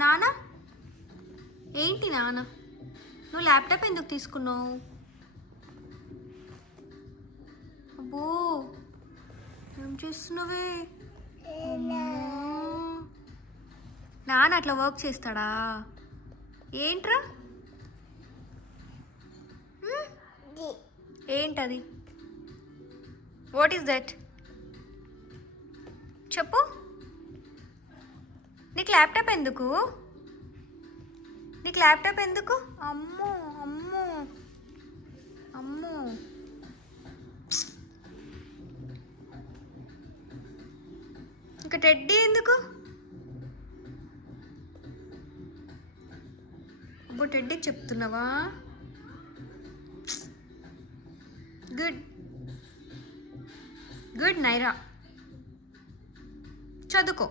నాన్న ఏంటి నాన్న నువ్వు ల్యాప్టాప్ ఎందుకు తీసుకున్నావు? అబ్బో ఏం చేస్తున్నావే? నాన్న అట్లా వర్క్ చేస్తాడా? ఏంట్రా ఏంటది? What is that? చెప్పు. నీకు ల్యాప్టాప్ ఎందుకు? నీకు ల్యాప్టాప్ ఎందుకు? అమ్మో అమ్మో అమ్మో. ఇంకా టెడ్డీ ఎందుకు? అబ్బో టెడ్డీకి చెప్తున్నావా? గుడ్ గుడ్ నైరా, చదువుకో.